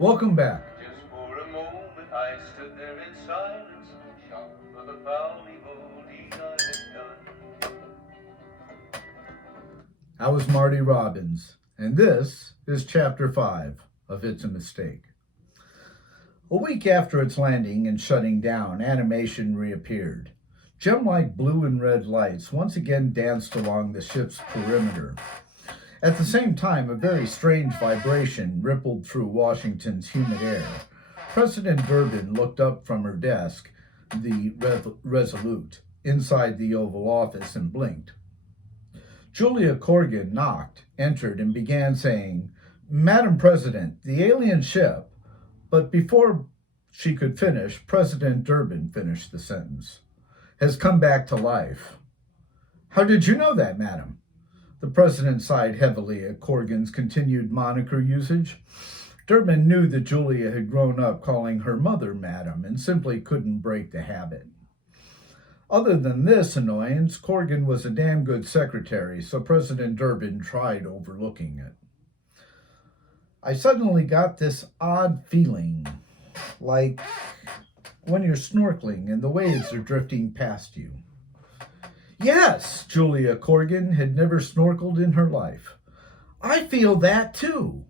Welcome back. Just for a moment I stood there in silence, shocked for the foul evil deed I had done. I was Marty Robbins, and this is Chapter 5 of It's a Mistake. A week after its landing and shutting down, animation reappeared. Gem-like blue and red lights once again danced along the ship's perimeter. At the same time, a very strange vibration rippled through Washington's humid air. President Durbin looked up from her desk, the Resolute, inside the Oval Office and blinked. Julia Corrigan knocked, entered, and began saying, "Madam President, the alien ship," but before she could finish, President Durbin finished the sentence, "has come back to life." "How did you know that, madam?" The president sighed heavily at Corrigan's continued moniker usage. Durbin knew that Julia had grown up calling her mother madam and simply couldn't break the habit. Other than this annoyance, Corrigan was a damn good secretary, so President Durbin tried overlooking it. "I suddenly got this odd feeling, like when you're snorkeling and the waves are drifting past you." "Yes," Julia Corrigan had never snorkeled in her life. "I feel that too."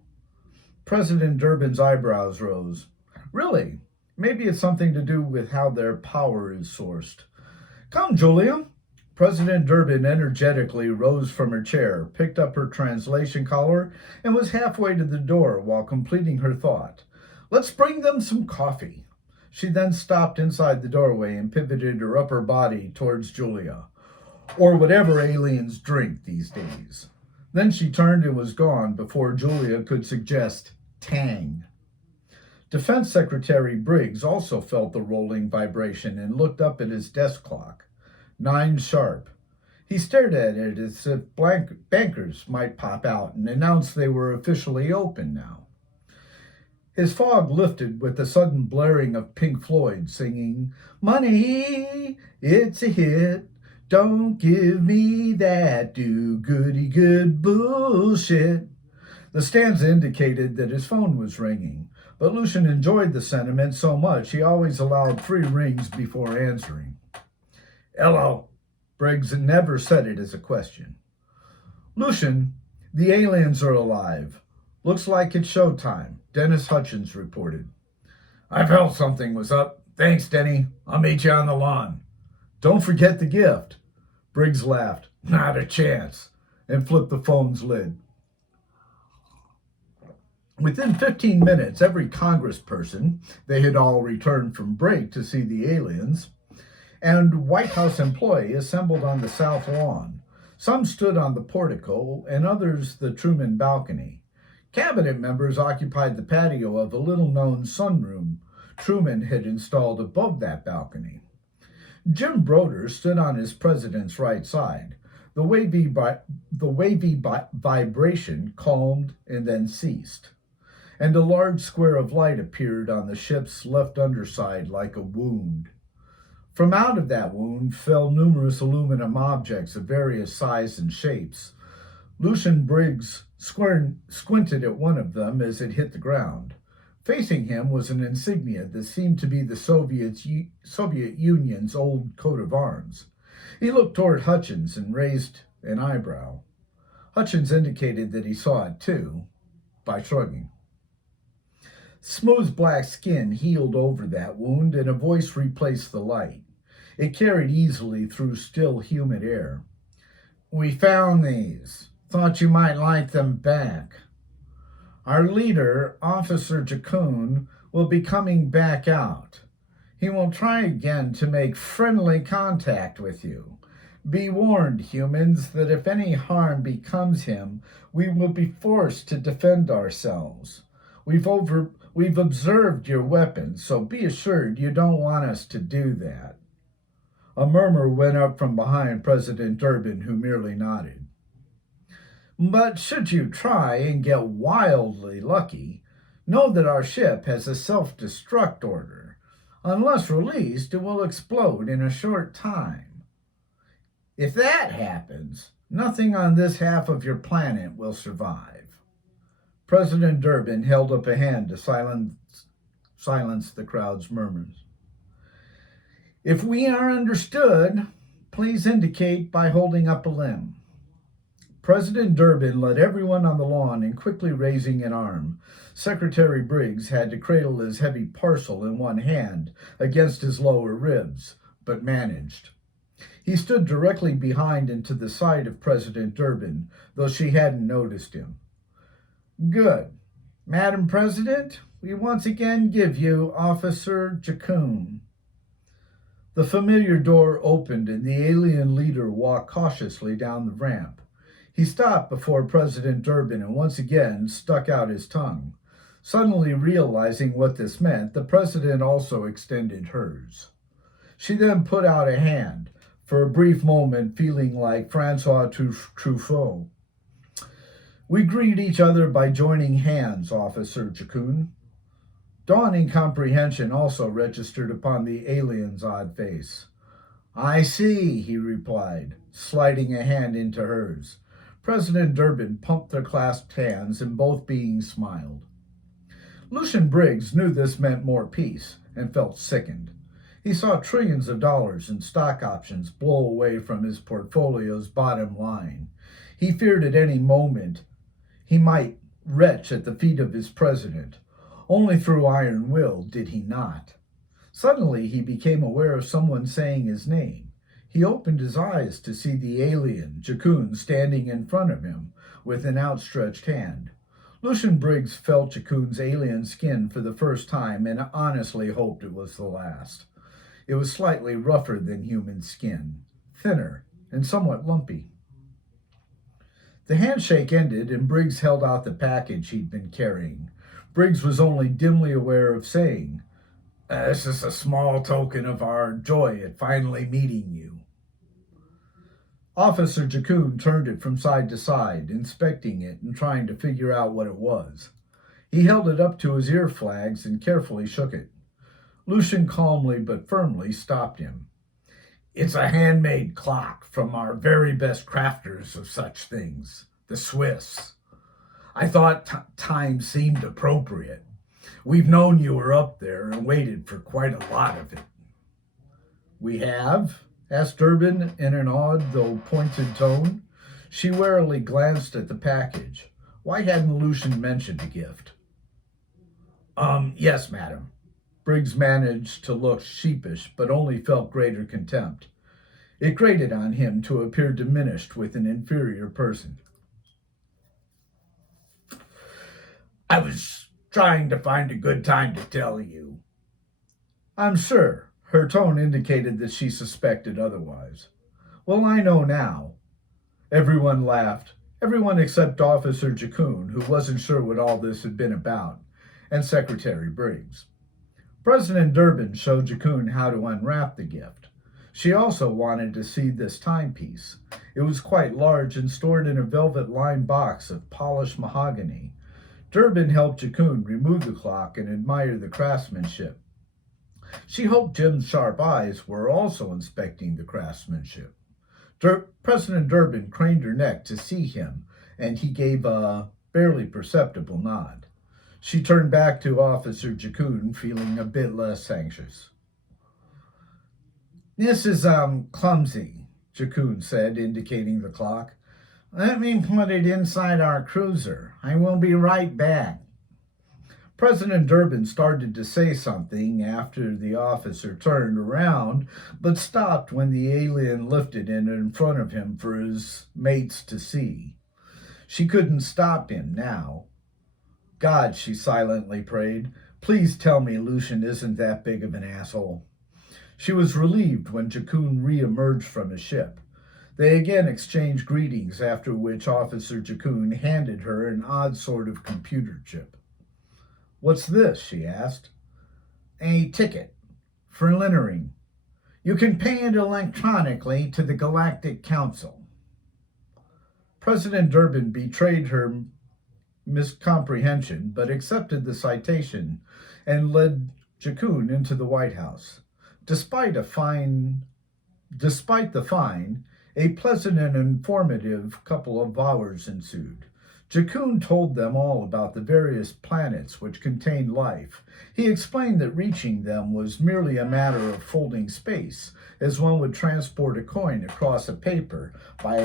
President Durbin's eyebrows rose. "Really? Maybe it's something to do with how their power is sourced." "Come, Julia." President Durbin energetically rose from her chair, picked up her translation collar, and was halfway to the door while completing her thought. "Let's bring them some coffee." She then stopped inside the doorway and pivoted her upper body towards Julia. "Or whatever aliens drink these days." Then she turned and was gone before Julia could suggest tang. Defense Secretary Briggs also felt the rolling vibration and looked up at his desk clock. 9 sharp. He stared at it as if bankers might pop out and announce they were officially open now. His fog lifted with the sudden blaring of Pink Floyd singing, "Money, it's a hit. Don't give me that do-goody-good bullshit." The stanza indicated that his phone was ringing, but Lucien enjoyed the sentiment so much he always allowed 3 rings before answering. "Hello." Briggs never said it as a question. "Lucien, the aliens are alive. Looks like it's showtime," Dennis Hutchins reported. "I felt something was up. Thanks, Denny. I'll meet you on the lawn." "Don't forget the gift." Briggs laughed. "Not a chance," and flipped the phone's lid. Within 15 minutes, every congressperson, they had all returned from break to see the aliens, and White House employee assembled on the south lawn. Some stood on the portico, and others the Truman balcony. Cabinet members occupied the patio of a little-known sunroom Truman had installed above that balcony. Jim Broder stood on his president's right side. The wavy vibration calmed and then ceased, and a large square of light appeared on the ship's left underside like a wound. From out of that wound fell numerous aluminum objects of various sizes and shapes. Lucien Briggs squinted at one of them as it hit the ground. Facing him was an insignia that seemed to be the Soviet Union's old coat of arms. He looked toward Hutchins and raised an eyebrow. Hutchins indicated that he saw it too, by shrugging. Smooth black skin healed over that wound, and a voice replaced the light. It carried easily through still humid air. "We found these. Thought you might like them back. Our leader, Officer Jacun, will be coming back out. He will try again to make friendly contact with you. Be warned, humans, that if any harm becomes him, we will be forced to defend ourselves. We've observed your weapons, so be assured you don't want us to do that." A murmur went up from behind President Durbin, who merely nodded. "But should you try and get wildly lucky, know that our ship has a self-destruct order. Unless released, it will explode in a short time. If that happens, nothing on this half of your planet will survive." President Durbin held up a hand to silence the crowd's murmurs. If we are understood, please indicate by holding up a limb. President Durbin led everyone on the lawn in quickly raising an arm. Secretary Briggs had to cradle his heavy parcel in one hand against his lower ribs, but managed. He stood directly behind and to the side of President Durbin, though she hadn't noticed him. Good. Madam President, we once again give you Officer Jacun. The familiar door opened and the alien leader walked cautiously down the ramp. He stopped before President Durbin and once again stuck out his tongue. Suddenly realizing what this meant, the president also extended hers. She then put out a hand, for a brief moment feeling like Francois Truffaut. We greet each other by joining hands, Officer Jacun. Dawning comprehension also registered upon the alien's odd face. I see, he replied, sliding a hand into hers. President Durbin pumped their clasped hands, and both beings smiled. Lucien Briggs knew this meant more peace, and felt sickened. He saw trillions of dollars in stock options blow away from his portfolio's bottom line. He feared at any moment he might retch at the feet of his president. Only through iron will did he not. Suddenly he became aware of someone saying his name. He opened his eyes to see the alien, Jacun, standing in front of him with an outstretched hand. Lucien Briggs felt Jacun's alien skin for the first time and honestly hoped it was the last. It was slightly rougher than human skin, thinner and somewhat lumpy. The handshake ended and Briggs held out the package he'd been carrying. Briggs was only dimly aware of saying, This is a small token of our joy at finally meeting you. Officer Jacun turned it from side to side, inspecting it and trying to figure out what it was. He held it up to his ear flags and carefully shook it. Lucien calmly but firmly stopped him. It's a handmade clock from our very best crafters of such things, the Swiss. I thought time seemed appropriate. We've known you were up there and waited for quite a lot of it. We have? Asked Durbin in an odd, though pointed tone. She warily glanced at the package. Why hadn't Lucien mentioned a gift? Yes, madam. Briggs managed to look sheepish, but only felt greater contempt. It grated on him to appear diminished with an inferior person. I was trying to find a good time to tell you. I'm sure. Her tone indicated that she suspected otherwise. Well, I know now. Everyone laughed. Everyone except Officer Jacun, who wasn't sure what all this had been about, and Secretary Briggs. President Durbin showed Jacun how to unwrap the gift. She also wanted to see this timepiece. It was quite large and stored in a velvet-lined box of polished mahogany. Durbin helped Jacun remove the clock and admire the craftsmanship. She hoped Jim's sharp eyes were also inspecting the craftsmanship. President Durbin craned her neck to see him, and he gave a barely perceptible nod. She turned back to Officer Jacun, feeling a bit less anxious. This is, clumsy, Jacun said, indicating the clock. Let me put it inside our cruiser. I will be right back. President Durbin started to say something after the officer turned around, but stopped when the alien lifted it in front of him for his mates to see. She couldn't stop him now. God, she silently prayed, please tell me Lucien isn't that big of an asshole. She was relieved when Jacun re-emerged from his ship. They again exchanged greetings, after which Officer Jacun handed her an odd sort of computer chip. What's this? She asked. A ticket for littering. You can pay it electronically to the Galactic Council. President Durbin betrayed her miscomprehension, but accepted the citation and led Jacun into the White House. Despite the fine, a pleasant and informative couple of hours ensued. Jacun told them all about the various planets which contained life. He explained that reaching them was merely a matter of folding space, as one would transport a coin across a paper by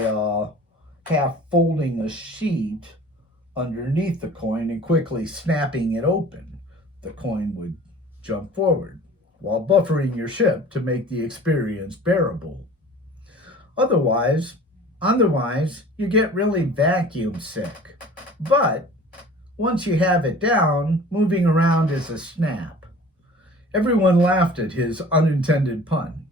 half folding a sheet underneath the coin and quickly snapping it open. The coin would jump forward, while buffering your ship to make the experience bearable. Otherwise, you get really vacuum sick. But once you have it down, moving around is a snap. Everyone laughed at his unintended pun.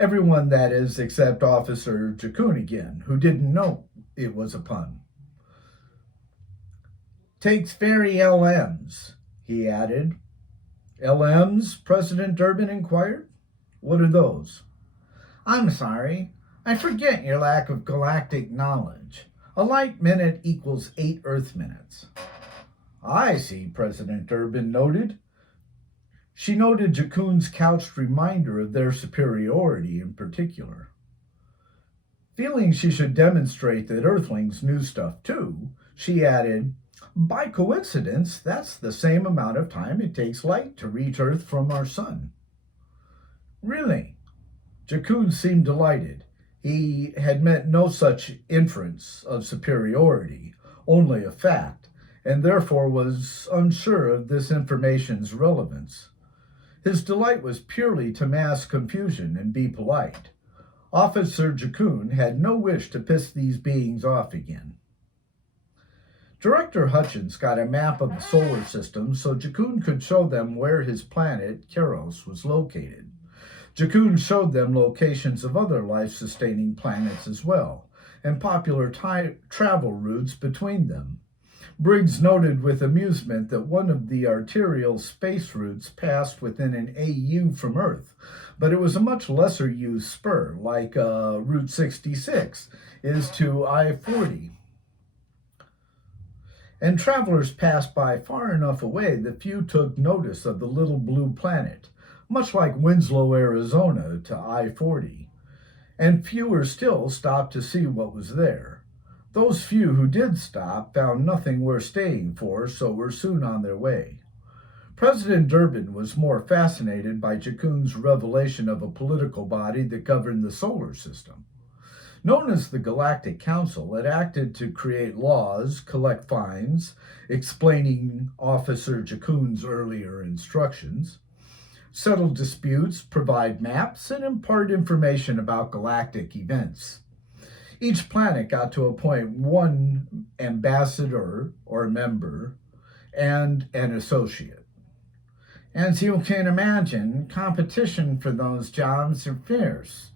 Everyone, that is, except Officer Jacun again, who didn't know it was a pun. Takes ferry LMs, he added. LMs? President Durbin inquired. What are those? I'm sorry. I forget your lack of galactic knowledge. A light minute equals 8 Earth minutes. I see, President Durbin noted. She noted Jacun's couched reminder of their superiority in particular. Feeling she should demonstrate that Earthlings knew stuff too, she added, by coincidence, that's the same amount of time it takes light to reach Earth from our sun. Really? Jacun seemed delighted. He had meant no such inference of superiority, only a fact, and therefore was unsure of this information's relevance. His delight was purely to mask confusion and be polite. Officer Jacun had no wish to piss these beings off again. Director Hutchins got a map of the solar system so Jacun could show them where his planet, Karos, was located. Jacun showed them locations of other life-sustaining planets as well, and popular travel routes between them. Briggs noted with amusement that one of the arterial space routes passed within an AU from Earth, but it was a much lesser used spur, like Route 66 is to I-40. And travelers passed by far enough away that few took notice of the little blue planet, much like Winslow, Arizona to I-40, and fewer still stopped to see what was there. Those few who did stop found nothing worth staying for, so were soon on their way. President Durbin was more fascinated by Jacun's revelation of a political body that governed the solar system. Known as the Galactic Council, it acted to create laws, collect fines, explaining Officer Jacun's earlier instructions, settle disputes, provide maps, and impart information about galactic events. Each planet got to appoint one ambassador or member and an associate. As you can imagine, competition for those jobs are fierce,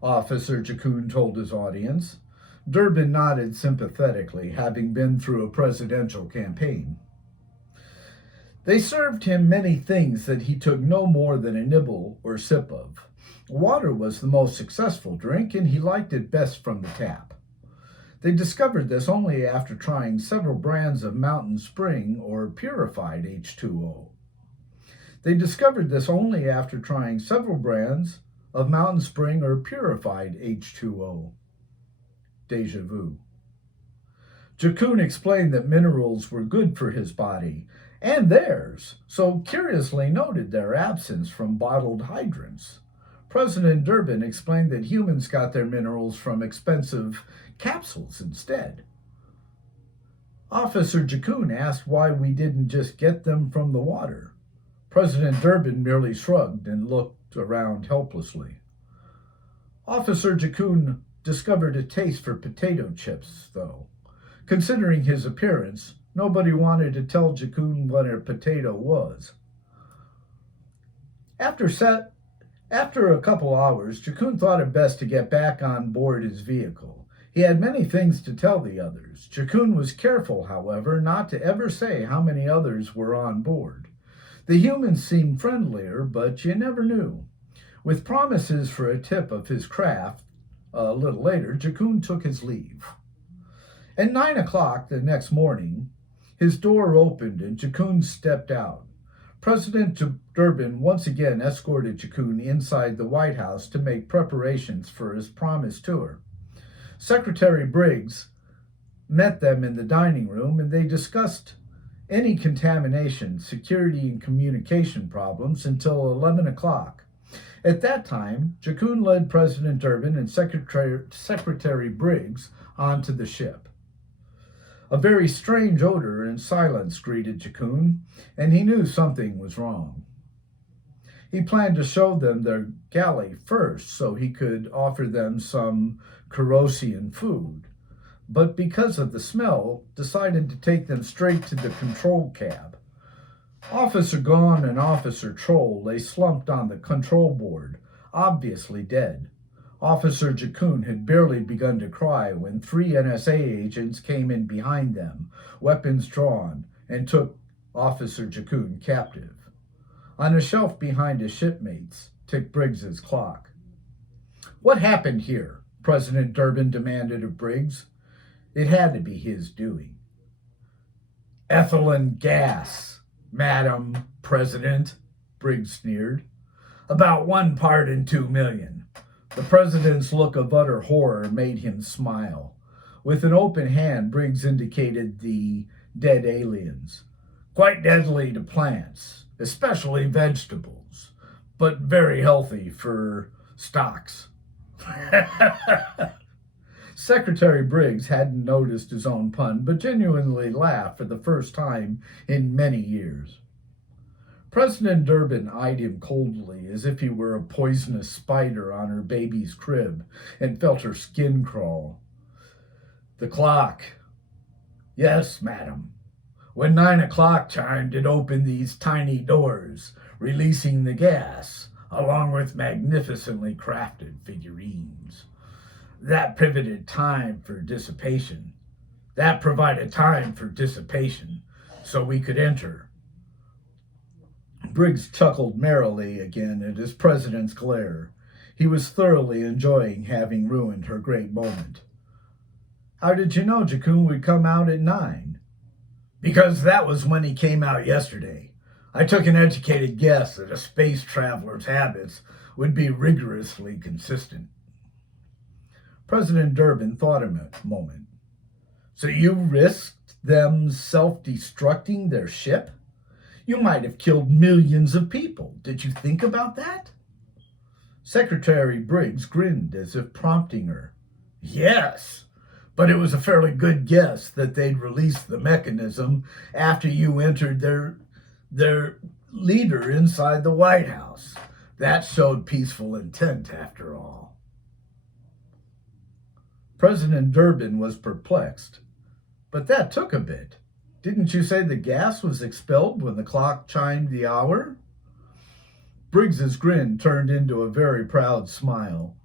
Officer Jacun told his audience. Durbin nodded sympathetically, having been through a presidential campaign. They served him many things that he took no more than a nibble or sip of. Water was the most successful drink, and he liked it best from the tap. They discovered this only after trying several brands of Mountain Spring or purified H2O. They discovered this only after trying several brands of Mountain Spring or purified H2O. Deja vu. Jacun explained that minerals were good for his body and theirs, so curiously noted their absence from bottled hydrants. President Durbin explained that humans got their minerals from expensive capsules instead. Officer Jacun asked why we didn't just get them from the water. President Durbin merely shrugged and looked around helplessly. Officer Jacun discovered a taste for potato chips, though. Considering his appearance, nobody wanted to tell Jacun what a potato was. After a couple hours, Jacun thought it best to get back on board his vehicle. He had many things to tell the others. Jacun was careful, however, not to ever say how many others were on board. The humans seemed friendlier, but you never knew. With promises for a tip of his craft, a little later, Jacun took his leave. At 9 o'clock the next morning, his door opened and Jacun stepped out. President Durbin once again escorted Jacun inside the White House to make preparations for his promised tour. Secretary Briggs met them in the dining room and they discussed any contamination, security, and communication problems until 11 o'clock. At that time, Jacun led President Durbin and Secretary Briggs onto the ship. A very strange odor and silence greeted Jacun, and he knew something was wrong. He planned to show them their galley first so he could offer them some Karosian food, but because of the smell, decided to take them straight to the control cab. Officer Gone and Officer Troll lay slumped on the control board, obviously dead. Officer Jacun had barely begun to cry when 3 NSA agents came in behind them, weapons drawn, and took Officer Jacun captive. On a shelf behind his shipmates ticked Briggs's clock. "What happened here?" President Durbin demanded of Briggs. It had to be his doing. "Ethylene gas, Madam President," Briggs sneered. "About 1 part in 2 million. The president's look of utter horror made him smile. With an open hand, Briggs indicated the dead aliens. "Quite deadly to plants, especially vegetables, but very healthy for stocks." Secretary Briggs hadn't noticed his own pun, but genuinely laughed for the first time in many years. President Durbin eyed him coldly, as if he were a poisonous spider on her baby's crib, and felt her skin crawl. "The clock. Yes, madam. When 9 o'clock chimed, it opened these tiny doors, releasing the gas, along with magnificently crafted figurines. That provided time for dissipation, so we could enter." Briggs chuckled merrily again at his president's glare. He was thoroughly enjoying having ruined her great moment. "How did you know Jacun would come out at 9? "Because that was when he came out yesterday. I took an educated guess that a space traveler's habits would be rigorously consistent." President Durbin thought a moment. "So you risked them self-destructing their ship? You might have killed millions of people. Did you think about that?" Secretary Briggs grinned as if prompting her. "Yes, but it was a fairly good guess that they'd release the mechanism after you entered their leader inside the White House. That showed peaceful intent after all." President Durbin was perplexed. "But that took a bit. Didn't you say the gas was expelled when the clock chimed the hour?" Briggs's grin turned into a very proud smile.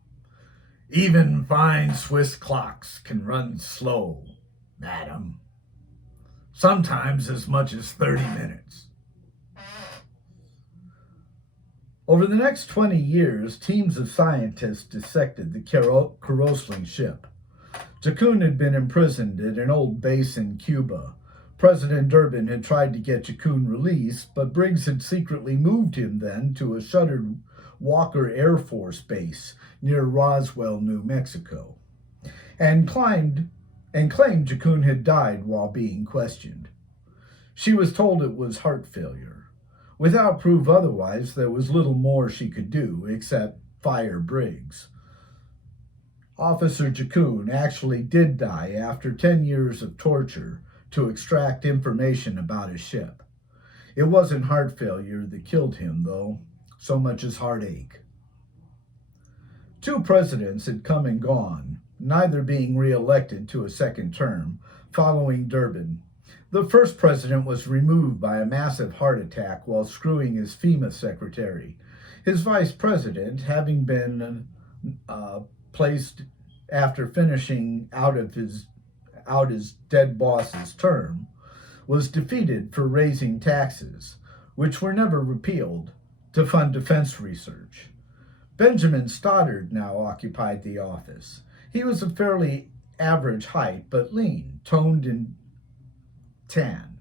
"Even fine Swiss clocks can run slow, madam. Sometimes as much as 30 minutes. Over the next 20 years, teams of scientists dissected the Karosling ship. Jacun had been imprisoned at an old base in Cuba. President Durbin had tried to get Jacun released, but Briggs had secretly moved him then to a shuttered Walker Air Force Base near Roswell, New Mexico, and claimed Jacun had died while being questioned. She was told it was heart failure. Without proof otherwise, there was little more she could do except fire Briggs. Officer Jacun actually did die after 10 years of torture to extract information about his ship. It wasn't heart failure that killed him, though, so much as heartache. 2 presidents had come and gone, neither being re-elected to a second term, following Durbin. The first president was removed by a massive heart attack while screwing his FEMA secretary. His vice president, having been placed after finishing out his dead boss's term, was defeated for raising taxes, which were never repealed, to fund defense research. Benjamin Stoddard now occupied the office. He was a fairly average height, but lean, toned and tan.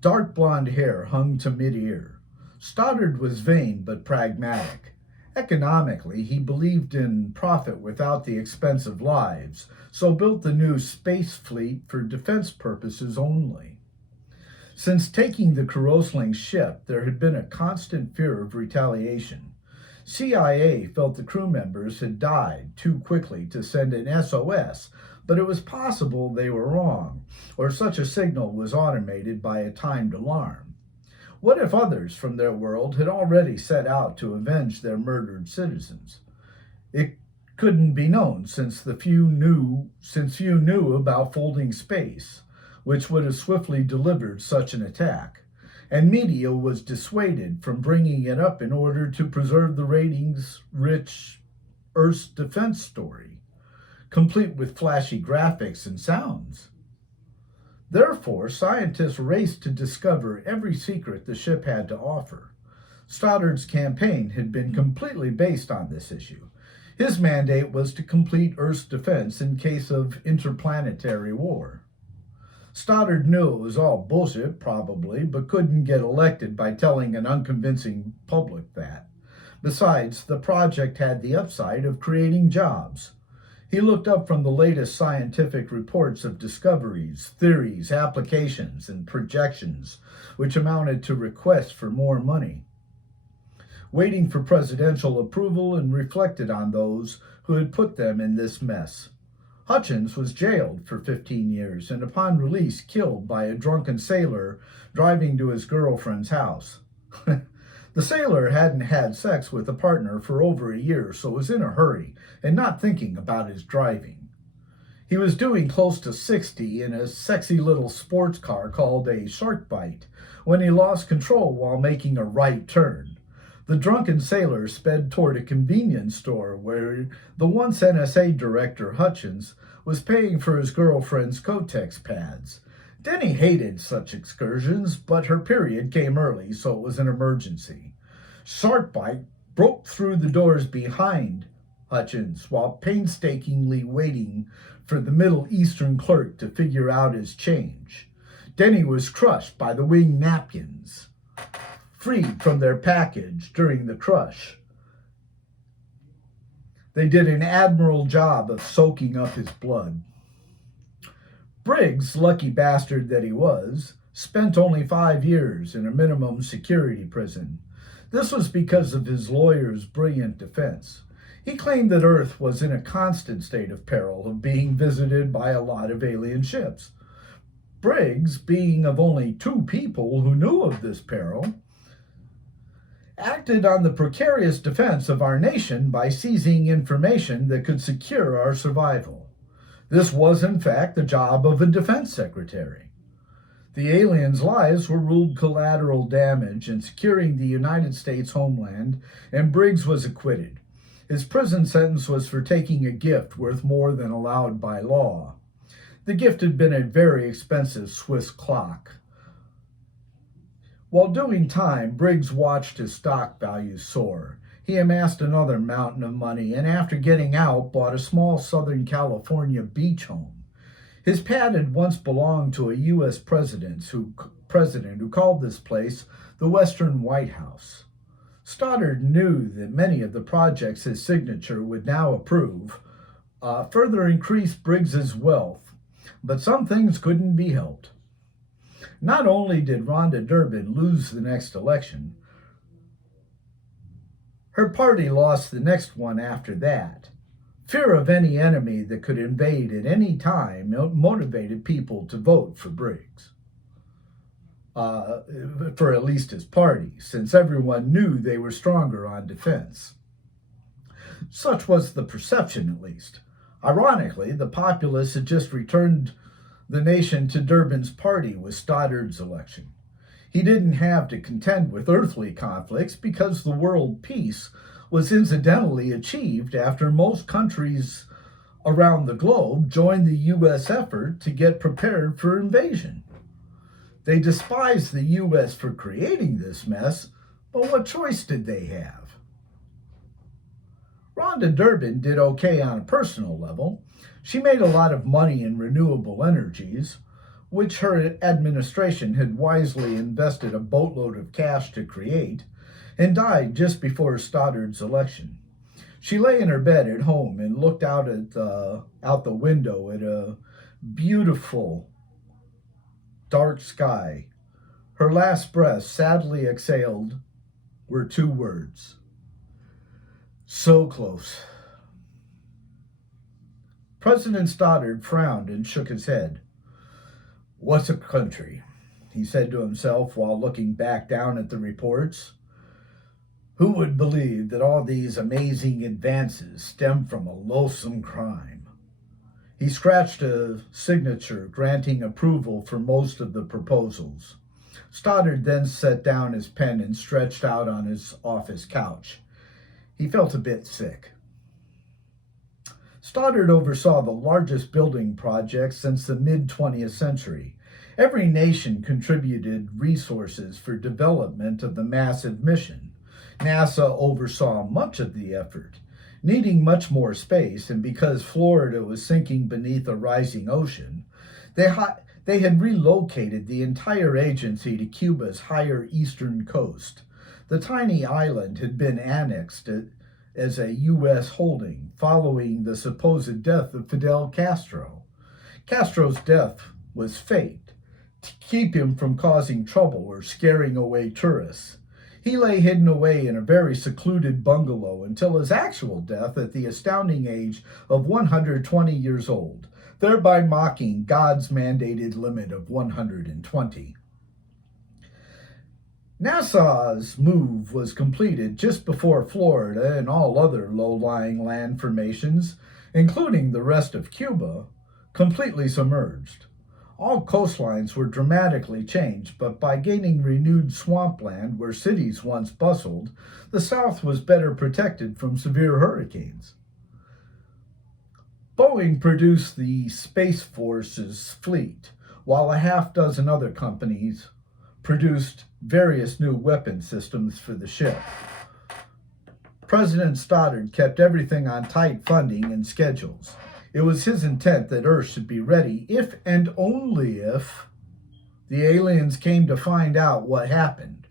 Dark blonde hair hung to mid-ear. Stoddard was vain but pragmatic. Economically, he believed in profit without the expense of lives, so built the new space fleet for defense purposes only. Since taking the Karos ship, there had been a constant fear of retaliation. CIA felt the crew members had died too quickly to send an SOS, but it was possible they were wrong, or such a signal was automated by a timed alarm. What if others from their world had already set out to avenge their murdered citizens? It couldn't be known since few knew about folding space, which would have swiftly delivered such an attack, and media was dissuaded from bringing it up in order to preserve the ratings-rich Earth's defense story, complete with flashy graphics and sounds. Therefore, scientists raced to discover every secret the ship had to offer. Stoddard's campaign had been completely based on this issue. His mandate was to complete Earth's defense in case of interplanetary war. Stoddard knew it was all bullshit, probably, but couldn't get elected by telling an unconvincing public that. Besides, the project had the upside of creating jobs. He looked up from the latest scientific reports of discoveries, theories, applications, and projections, which amounted to requests for more money, waiting for presidential approval, and reflected on those who had put them in this mess. Hutchins was jailed for 15 years and upon release killed by a drunken sailor driving to his girlfriend's house. The sailor hadn't had sex with a partner for over a year, so was in a hurry and not thinking about his driving. He was doing close to 60 in a sexy little sports car called a shark bite when he lost control while making a right turn. The drunken sailor sped toward a convenience store where the once NSA director Hutchins was paying for his girlfriend's Kotex pads. Denny hated such excursions, but her period came early, so it was an emergency. Sharkbite broke through the doors behind Hutchins while painstakingly waiting for the Middle Eastern clerk to figure out his change. Denny was crushed by the wing napkins, freed from their package during the crush. They did an admirable job of soaking up his blood. Briggs, lucky bastard that he was, spent only 5 years in a minimum security prison. This was because of his lawyer's brilliant defense. He claimed that Earth was in a constant state of peril of being visited by a lot of alien ships. Briggs, being of only 2 people who knew of this peril, acted on the precarious defense of our nation by seizing information that could secure our survival. This was, in fact, the job of a defense secretary. The aliens' lives were ruled collateral damage in securing the United States homeland, and Briggs was acquitted. His prison sentence was for taking a gift worth more than allowed by law. The gift had been a very expensive Swiss clock. While doing time, Briggs watched his stock value soar. He amassed another mountain of money, and after getting out, bought a small Southern California beach home. His pad had once belonged to a U.S. president who called this place the Western White House. Stoddard knew that many of the projects his signature would now approve further increased Briggs's wealth, but some things couldn't be helped. Not only did Rhonda Durbin lose the next election, her party lost the next one after that. Fear of any enemy that could invade at any time motivated people to vote for Briggs, for at least his party, since everyone knew they were stronger on defense. Such was the perception, at least. Ironically, the populace had just returned the nation to Durbin's party with Stoddard's election. He didn't have to contend with earthly conflicts because the world peace was incidentally achieved after most countries around the globe joined the U.S. effort to get prepared for invasion. They despised the U.S. for creating this mess, but what choice did they have? Rhonda Durbin did okay on a personal level. She made a lot of money in renewable energies, which her administration had wisely invested a boatload of cash to create, and died just before Stoddard's election. She lay in her bed at home and looked out the window at a beautiful dark sky. Her last breath, sadly exhaled, were two words: so close. President Stoddard frowned and shook his head. What's a country? He said to himself while looking back down at the reports. Who would believe that all these amazing advances stem from a loathsome crime? He scratched a signature granting approval for most of the proposals. Stoddard then set down his pen and stretched out on his office couch. He felt a bit sick. Stoddard oversaw the largest building project since the mid-20th century. Every nation contributed resources for development of the massive mission. NASA oversaw much of the effort, needing much more space, and because Florida was sinking beneath a rising ocean, they had relocated the entire agency to Cuba's higher eastern coast. The tiny island had been annexed as a U.S. holding following the supposed death of Fidel Castro. Castro's death was faked to keep him from causing trouble or scaring away tourists. He lay hidden away in a very secluded bungalow until his actual death at the astounding age of 120 years old, thereby mocking God's mandated limit of 120. NASA's move was completed just before Florida and all other low-lying land formations, including the rest of Cuba, completely submerged. All coastlines were dramatically changed, but by gaining renewed swampland where cities once bustled, the South was better protected from severe hurricanes. Boeing produced the Space Force's fleet, while a half-dozen other companies produced various new weapon systems for the ship. President Stoddard kept everything on tight funding and schedules. It was his intent that Earth should be ready if and only if the aliens came to find out what happened.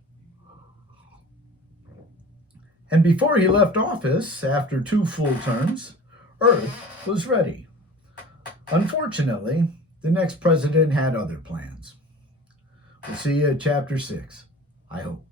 And before he left office, after 2 full terms, Earth was ready. Unfortunately, the next president had other plans. We'll see you at Chapter 6, I hope.